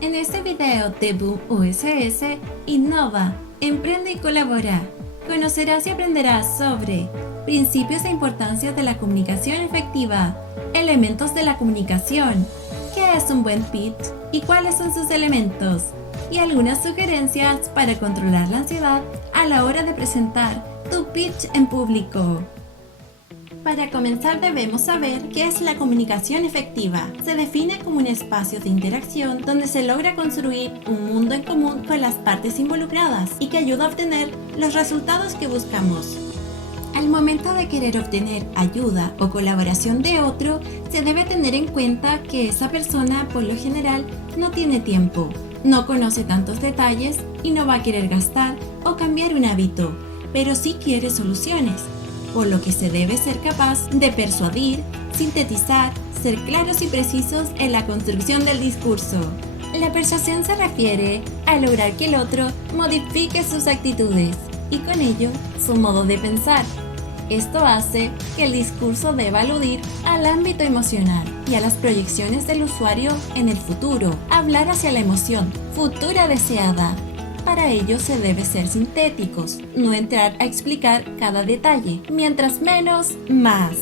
En este video de Boom USS, innova, emprende y colabora. Conocerás y aprenderás sobre principios e importancia de la comunicación efectiva, elementos de la comunicación, qué es un buen pitch y cuáles son sus elementos, y algunas sugerencias para controlar la ansiedad a la hora de presentar tu pitch en público. Para comenzar debemos saber qué es la comunicación efectiva. Se define como un espacio de interacción donde se logra construir un mundo en común con las partes involucradas y que ayuda a obtener los resultados que buscamos. Al momento de querer obtener ayuda o colaboración de otro, se debe tener en cuenta que esa persona por lo general no tiene tiempo, no conoce tantos detalles y no va a querer gastar o cambiar un hábito, pero sí quiere soluciones. Por lo que se debe ser capaz de persuadir, sintetizar, ser claros y precisos en la construcción del discurso. La persuasión se refiere a lograr que el otro modifique sus actitudes y con ello su modo de pensar. Esto hace que el discurso deba aludir al ámbito emocional y a las proyecciones del usuario en el futuro, hablar hacia la emoción futura deseada. Para ello se debe ser sintéticos, no entrar a explicar cada detalle, mientras menos, más.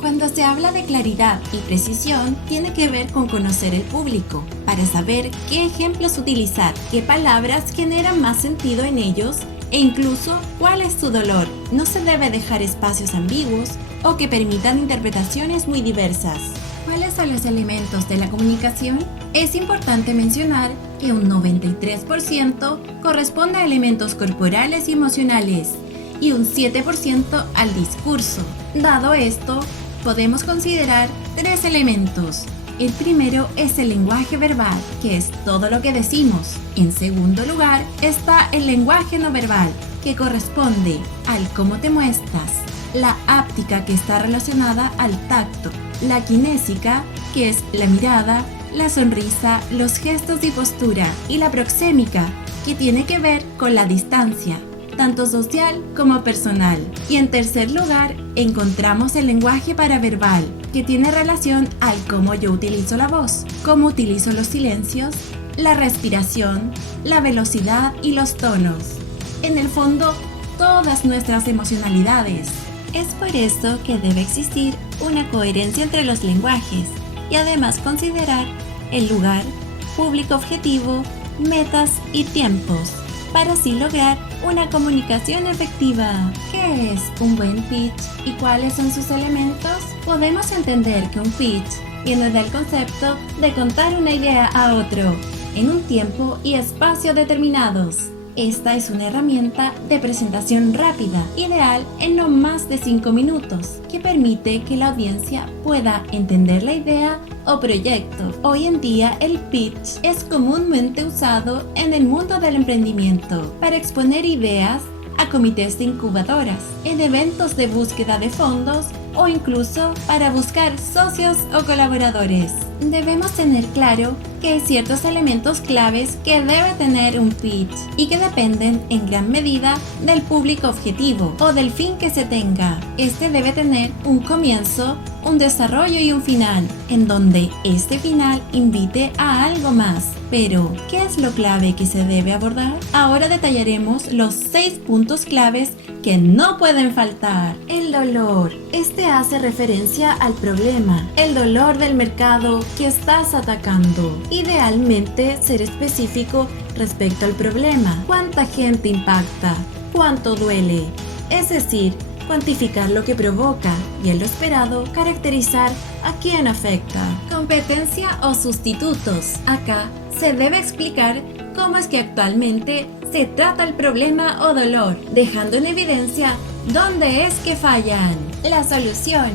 Cuando se habla de claridad y precisión, tiene que ver con conocer el público, para saber qué ejemplos utilizar, qué palabras generan más sentido en ellos e incluso cuál es su dolor. No se debe dejar espacios ambiguos o que permitan interpretaciones muy diversas. ¿Cuáles son los elementos de la comunicación? Es importante mencionar que un 93% corresponde a elementos corporales y emocionales y un 7% al discurso. Dado esto, podemos considerar tres elementos. El primero es el lenguaje verbal, que es todo lo que decimos. En segundo lugar está el lenguaje no verbal, que corresponde al cómo te muestras. La áptica, que está relacionada al tacto. La kinésica, que es la mirada, la sonrisa, los gestos y postura. Y la proxémica, que tiene que ver con la distancia, tanto social como personal. Y en tercer lugar, encontramos el lenguaje paraverbal, que tiene relación al cómo yo utilizo la voz, cómo utilizo los silencios, la respiración, la velocidad y los tonos. En el fondo, todas nuestras emocionalidades. Es por eso que debe existir una coherencia entre los lenguajes y además considerar el lugar, público objetivo, metas y tiempos, para así lograr una comunicación efectiva. ¿Qué es un buen pitch y cuáles son sus elementos? Podemos entender que un pitch viene del concepto de contar una idea a otro en un tiempo y espacio determinados. Esta es una herramienta de presentación rápida, ideal en no más de 5 minutos, que permite que la audiencia pueda entender la idea o proyecto. Hoy en día el pitch es comúnmente usado en el mundo del emprendimiento para exponer ideas a comités de incubadoras, en eventos de búsqueda de fondos o incluso para buscar socios o colaboradores. Debemos tener claro que hay ciertos elementos claves que debe tener un pitch y que dependen en gran medida del público objetivo o del fin que se tenga. Este debe tener un comienzo, un desarrollo y un final, en donde este final invite a algo más. Pero, ¿qué es lo clave que se debe abordar? Ahora detallaremos los 6 puntos claves que no pueden faltar. El dolor. Este hace referencia al problema, el dolor del mercado que estás atacando. Idealmente ser específico respecto al problema. ¿Cuánta gente impacta? ¿Cuánto duele? Es decir, cuantificar lo que provoca y en lo esperado, caracterizar a quién afecta. Competencia o sustitutos. Acá se debe explicar cómo es que actualmente se trata el problema o dolor, dejando en evidencia dónde es que fallan. La solución.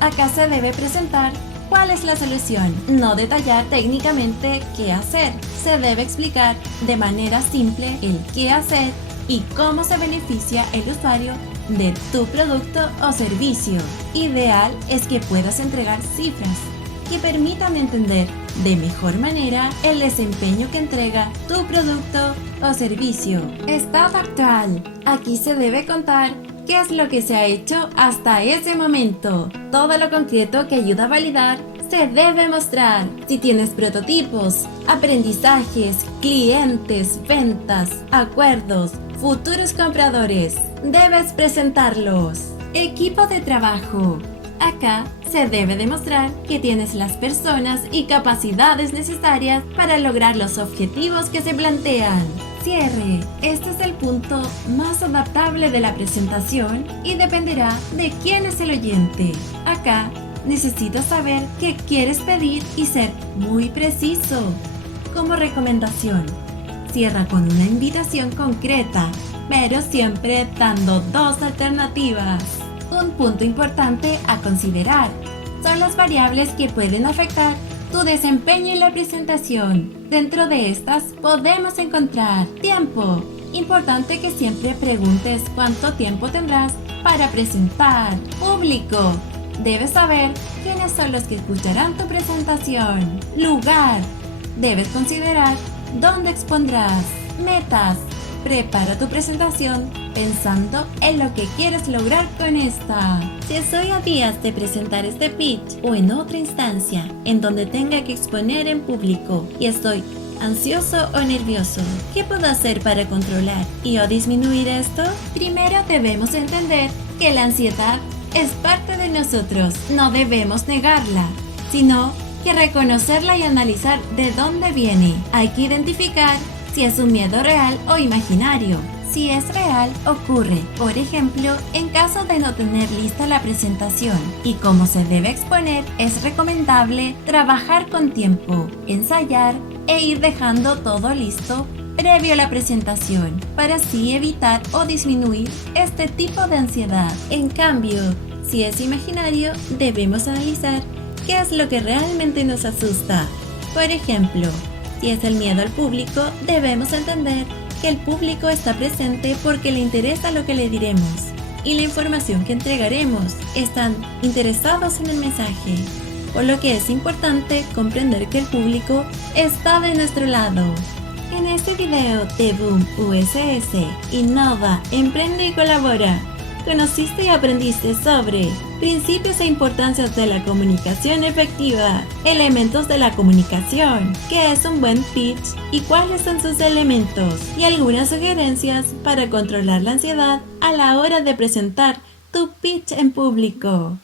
Acá se debe presentar cuál es la solución, no detallar técnicamente qué hacer. Se debe explicar de manera simple el qué hacer y cómo se beneficia el usuario de tu producto o servicio. Ideal es que puedas entregar cifras que permitan entender de mejor manera el desempeño que entrega tu producto o servicio. Estado actual. Aquí se debe contar qué es lo que se ha hecho hasta ese momento, todo lo concreto que ayuda a validar se debe mostrar. Si tienes prototipos, aprendizajes, clientes, ventas, acuerdos, futuros compradores, debes presentarlos. Equipo de trabajo. Acá se debe demostrar que tienes las personas y capacidades necesarias para lograr los objetivos que se plantean. Cierre. Este es el punto más adaptable de la presentación y dependerá de quién es el oyente. Acá necesitas saber qué quieres pedir y ser muy preciso. Como recomendación, cierra con una invitación concreta, pero siempre dando dos alternativas. Un punto importante a considerar son las variables que pueden afectar tu desempeño en la presentación. Dentro de estas podemos encontrar tiempo. Importante que siempre preguntes cuánto tiempo tendrás para presentar. Público. Debes saber quiénes son los que escucharán tu presentación. Lugar. Debes considerar dónde expondrás. Metas. Prepara tu presentación pensando en lo que quieres lograr con esta. Si estoy a días de presentar este pitch o en otra instancia en donde tenga que exponer en público y estoy ansioso o nervioso, ¿qué puedo hacer para controlar y o disminuir esto? Primero debemos entender que la ansiedad es parte de nosotros. No debemos negarla, sino que reconocerla y analizar de dónde viene. Hay que identificar si es un miedo real o imaginario. Si es real, ocurre, por ejemplo, en caso de no tener lista la presentación y cómo se debe exponer, es recomendable trabajar con tiempo, ensayar e ir dejando todo listo previo a la presentación para así evitar o disminuir este tipo de ansiedad. En cambio, si es imaginario, debemos analizar qué es lo que realmente nos asusta. Por ejemplo, si es el miedo al público, debemos entender que el público está presente porque le interesa lo que le diremos y la información que entregaremos. Están interesados en el mensaje, por lo que es importante comprender que el público está de nuestro lado. En este video de Boom USS, Innova, Emprende y Colabora, conociste y aprendiste sobre principios e importancias de la comunicación efectiva, elementos de la comunicación, qué es un buen pitch y cuáles son sus elementos, y algunas sugerencias para controlar la ansiedad a la hora de presentar tu pitch en público.